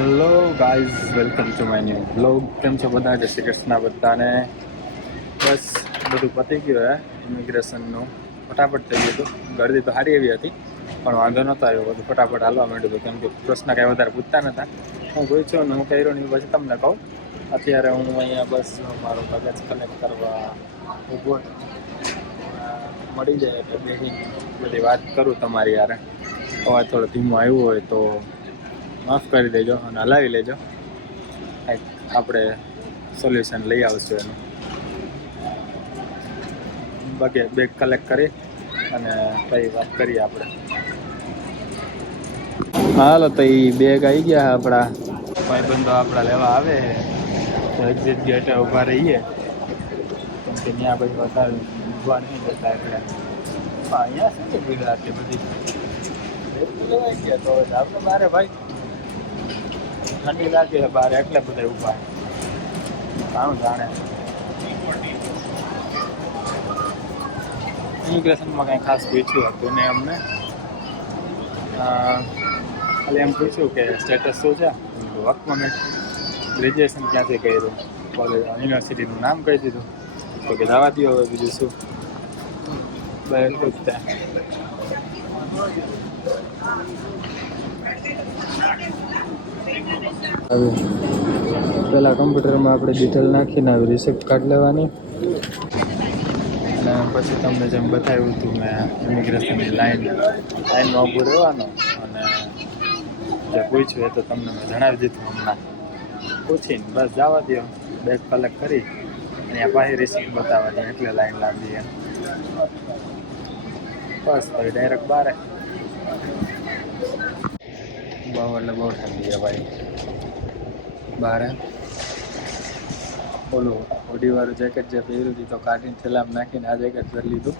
Hello guys, welcome to my new blog. કેમ છો બધા? જય શ્રી કૃષ્ણ બધાને. બસ બધું પતી ગયું હે ઇમિગ્રેશનનું, ફટાફટ થઈ ગયું હતું. ગળદી તો સારી એવી હતી પણ વાંધો નહોતો આવ્યો. બધું ફટાફટ હાલવા માંડ્યું હતું કેમ કે પ્રશ્ન કાંઈ વધારે પૂછતા નહોતા. હું પૂછ્યો ને હું કર્યો ને પછી તમને કહું. અત્યારે હું અહીંયા બસ મારો લગેજ કલેક્ટ કરવા ઊભો છું. મળી જાય એટલે બેસી બધી વાત કરું તમારી યારે. અવાજ થોડો ધીમો આવ્યો હોય તો માફ કરી દેજો અને હલાવી લેજો. કંઈક આપણે સોલ્યુશન લઈ આવશું એનું. બેગ કલેક્ટ કરી અને કઈ વાત કરીએ આપણે. હાલો, તો એ બેગ આવી ગયા આપણા ભાઈબંધો આપણા લેવા આવે તો એક્ઝિટ ગેટે ઊભા રહીએ કેમ કે ત્યાં પછી વધારે ઊભા નહીં જતા એટલે અહીંયા શું છે ભીડ આટલી બધી. બેગ લેવાઈ ગયા તો આપણે મારે ભાઈ ઠંડી લાગે બહાર એટલે બધા ઊભા કામ જાણે. ઇમિગ્રેશનમાં કંઈ ખાસ પૂછ્યું હતું ને અમને, ખાલી એમ પૂછ્યું કે સ્ટેટસ શું છે, વર્કમાં મેં ગ્રેજ્યુએશન ક્યાંથી કર્યું, કોલેજ યુનિવર્સિટીનું નામ કહી દીધું તો કે જવા દો હવે બીજું શું. બસ એટલું જ થાય. પહેલાં કમ્પ્યુટરમાં આપણે ડિટેલ નાખીને આવી રિસિપ્ટ કાર્ડ લેવાની અને પછી તમને જેમ બતાવ્યું હતું મેં ઇમિગ્રેશનની લાઈનમાં ઊભું રહેવાનું અને જે પૂછ્યું એ તો તમને મેં જણાવી દીધું હમણાં. પૂછીને બસ જવા દો, બેગ કલેક્ટ કરી અહીંયા પાછી રિસિપ્ટ બતાવવાની એટલે લાઈન લાંબી એમ. બસ પછી ડાયરેક્ટ બારે. બહુ એટલે બહુ ઠંડી છે ભાઈ બહાર. ઓલું હોડીવાળું જેકેટ જે પહેર્યું હતું તો કાઢીને થેલામાં નાખીને આ જેકેટ પહેરી લીધું.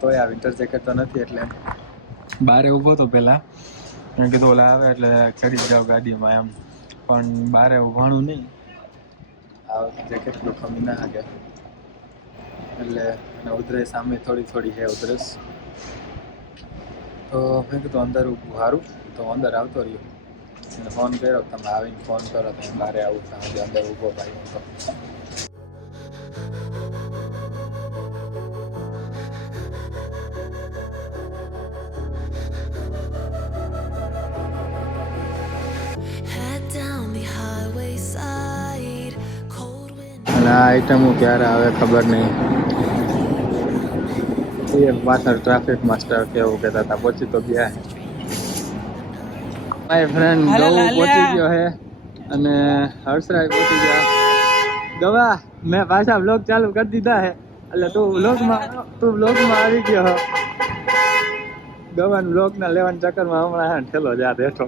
તોય આ વિન્ટર જેકેટ તો નથી એટલે બહાર ઊભો તો પહેલાં મેં કીધું ઓલા આવે એટલે ચડી જ જાઓ ગાડીમાં એમ, પણ બહાર ઊભાણું નહીં. આ જેકેટનું કમી ના લાગે એટલે અને ઉધરસ સામે થોડી છે ઉધરસ. તો મેં કીધું અંદર ઊભું સારું તો અંદર આવતો રહ્યો અને ફોન કર્યો તમે આવીને ફોન કરો તો હું બહાર આવું છું અંદર ઊભો ભાઈ હું તો. અને આ આઈટમો ક્યારે આવે ખબર નહીં. એ પાછળ ટ્રાફિક માસ્ટર કેવું કહેતા હતા પહોંચી તો ગયા. માય ફ્રેન્ડ ગૌ પહોંચી ગયો હે અને હર્ષરાય પહોંચી ગયા. ગવા મેં પાછા બ્લોગ ચાલુ કરી દીધા હે એટલે તું બ્લોગમાં આવી ગયો હો. ગવાન બ્લોગના લેવાના ચક્કરમાં હમણાં ઠેલો જા બેઠો.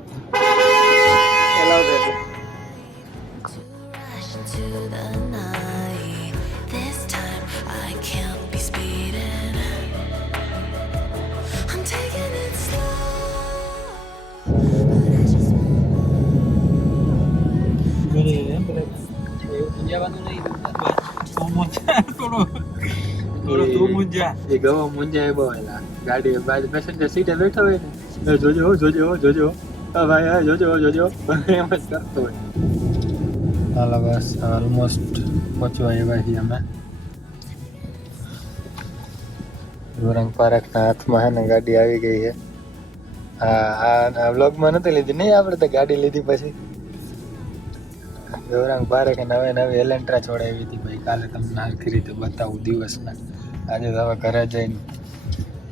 ગાડી બાજુ પેસેન્જર સીટે બેઠો હોય ને જોજો ભાઈ જોજો એમ જ કરતો હોય. હાલો બસ ઓલમોસ્ટ પહોંચવા આવ્યા છીએ અમે. ગોરંગ પાર્કના હાથમાં હે ને ગાડી આવી ગઈ છે. હા વ્લોગમાં નથી લીધી નહીં આપણે તો ગાડી લીધી પછી. ગૌરાંગ પાર્કે નવી એલેન્ટ્રા છોડાવી હતી ભાઈ. કાલે તમને આખી રીતે બતાવું દિવસના. આજે તો હવે ઘરે જઈને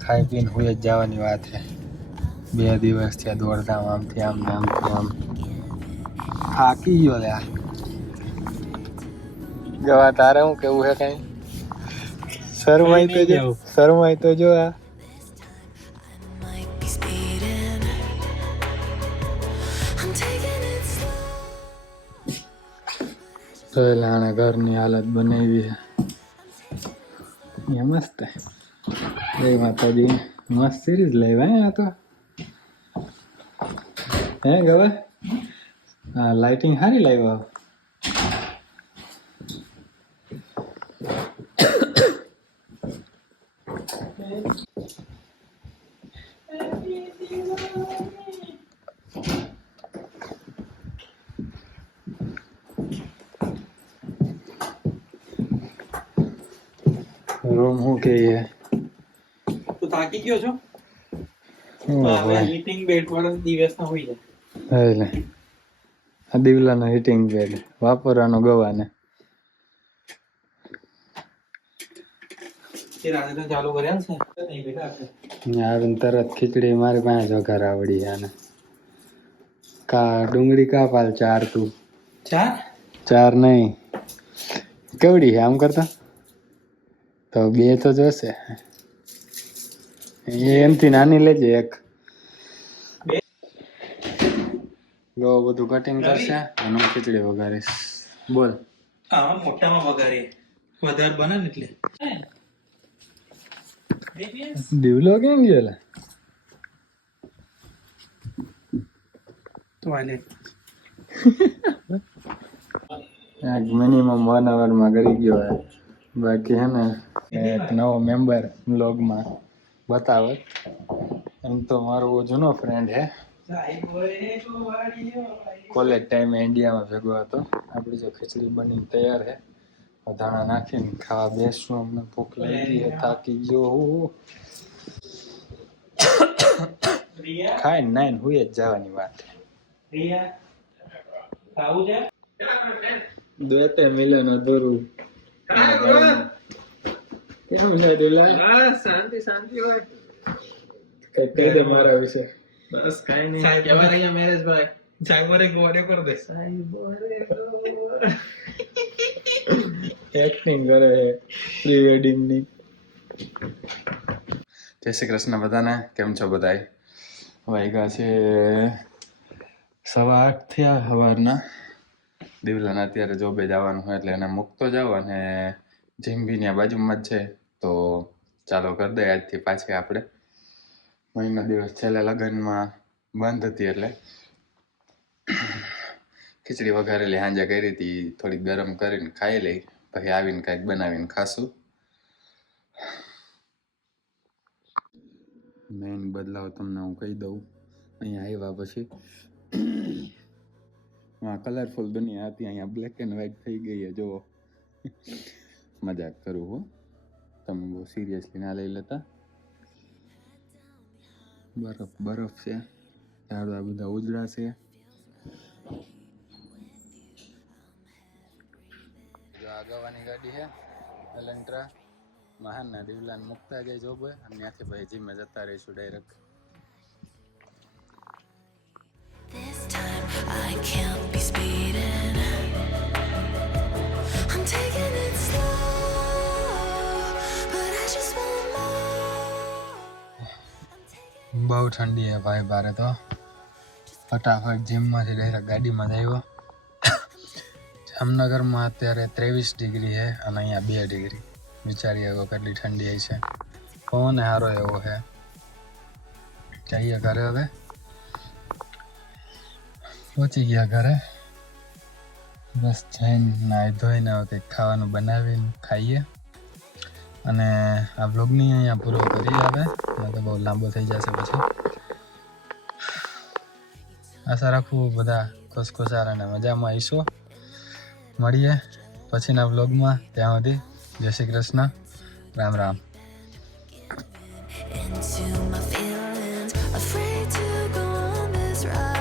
ખાઈ પીને હુઈ જ જવાની વાત છે. 2 દિવસ થયા દોડધામ આમથી આમ ને આમથી આમ. થાકી ગયો લે. ગવા તારે શું કેવું છે કઈ? શરમાઈ તો જો આ. જોયેલા ઘરની હાલત બનાવી છે મસ્ત. જય માતાજી. મસ્ત સિરીઝ લેવા આ તો હે ગવા. હા લાઇટિંગ સારી લાવ્યા. રૂમ શું કહીએ? તો થાકી ગયો છો? ઓહ હવે ભાઈ, હીટિંગ બેડ વાળા દિવસના હોય છે. એટલે આ દીવલાનો હીટિંગ બેડ વાપરવાનો ગવાને. તે રાતે તો ચાલુ કર્યા છે નહીં બેટા આપણે. આવીને તરત ખીચડી મારી પાસે જ વઘાર આવડી આને. કા ડુંગળી કા પાલ 4 તું? 4 નહીં, કેવડી છે આમ કરતા તો 2 તો જોશે. એમથી નાની લેજે એક. જો બધું કટિંગ કરશે અને હું ખીચડી વઘારીશ. બોલ. હા મોટામાં વઘારીએ વધારે બને ને એટલે. દીવલો કેમ ગયેલા? ટોયલેટ મિનિમમ 1 hour માં કરી ગયો હે. બાકી હે ને એક નવો મેમ્બર બ્લોગમાં બતાવત. એમ તો મારો જૂનો ફ્રેન્ડ હે, કોલેજ ટાઈમે ઇન્ડિયામાં ભેગો હતો. આપણી જો ખીચડી બનીને તૈયાર હે, ધાણા નાખીને ખાવા બેસશું. અમને ભૂખ લાગી હે, થાકી ગયો હું. ખાઈને નાઈને હુઈ જ જવાની વાત. ખાવું છે? દોતે મિલન અધૂરું. કેમ છે દુલા? બસ શાંતિ શાંતિ હોય. કઈ કહી દે મારા વિશે. બસ કઈ નહીં. કેવા રહ્યા મેરેજ ભાઈ? સાહેબરે ગોળે કર દે. સાહેબરે એક્ટિંગ કરે છે પ્રી વેડિંગ ની. જય શ્રી કૃષ્ણ બધાને. કેમ છો બધાય? વાગ્યા છે 8:15 થયા સવારના. દીવલાને અત્યારે જોબે જવાનું હોય એટલે એને મૂકતો જાવ અને જીમ બી ત્યાં બાજુમાં જ છે. તો ચાલો કરી દે આજથી પાછી આપણે. મહિનો દિવસ છેલ્લા લગ્નમાં બંધ હતી એટલે ખીચડી વઘારેલી સાંજે કરી હતી, થોડીક ગરમ કરીને ખાઈ લઈ, પછી આવીને કાંઈક બનાવીને ખાશું. મેઇન બદલાવ તમને હું કહી દઉં. અહીંયા આવ્યા પછી કલરફુલ દુનિયા હતી, અહીંયા બ્લેક એન્ડ વ્હાઈટ થઈ ગઈ છે. જુઓ, મજાક કરું હો, તમે બહુ સિરિયસલી ના લઈ લેતા. બરફ બરફ છે, ઝાડવા બધા ઉજળા છે. જો આગળવાની ગાડી છે એલેન્ટ્રા. મહાનના દીવલાને મૂકતા જાય જોબ હોય અને ત્યાંથી ભાઈ જીમે જતા રહીશું direct. This time I can't be speeding. I'm taking it slow, but I just want more. બહુ ઠંડી હે ભાઈ બારે તો. ફટાફટ જીમમાંથી ડાયરેક્ટ ગાડીમાં જ આવ્યો. જામનગરમાં અત્યારે 23 ડિગ્રી છે અને અહીંયા 2 ડિગ્રી. વિચારી આવ્યો કેટલી ઠંડી છે. પવન સારો એવો છે. જઈએ ઘરે હવે. પહોંચી ગયા ઘરે. બસ જઈને નાહી ધોઈને હવે કંઈક ખાવાનું બનાવીને ખાઈએ અને આ બ્લોગની અહીંયા પૂરો કરીએ હવે. તો બહુ લાંબો થઈ જશે પછી. આશા રાખું બધા ખુશખુશાલ અને મજામાં આવીશો. મળીએ પછીના બ્લોગમાં. ત્યાં સુધી જય Shri Krishna, Ram Ram. Into my feelings, afraid to go on this ride.